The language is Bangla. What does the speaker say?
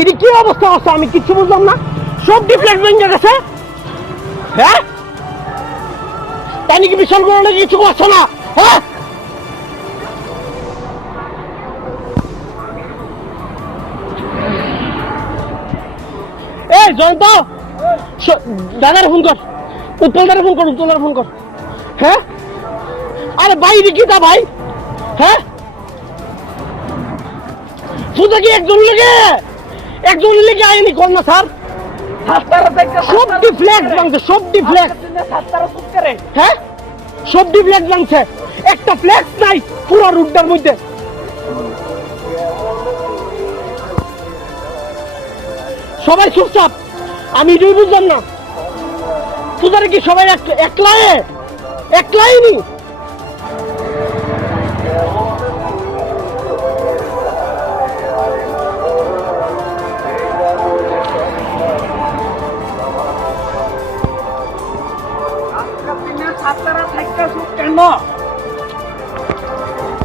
এটি কি অবস্থা আছে আমি কিছু বুঝলাম না। সব ডিফ্লেক্ট ভেঙে গেছে। হ্যাঁ তাই নাকি বিশাল বড় নাকি কিছু করছো না? হ্যাঁ এই জয়ন্ত দাদার ফোন কর, উত্তলদারে ফোন কর, উত্তলদারে ফোন কর। হ্যাঁ আরে ভাই রিকিতা ভাই। হ্যাঁ শুধু কি একজন লেগে আইনি কর না স্যার। সব ডিফ্লেক্ট ভাঙছে, সব ডিফ্লেক্ট। হ্যাঁ সব ডিফ্লেক্ট ভাঙছে, একটা ফ্লেক্স নাই পুরো রুটটার মধ্যে। সবাই চুপচাপ, আমি এটাই বুঝলাম না। তোদের কি সবাই একলাই নি? ছাত্ররা থাকতে কেন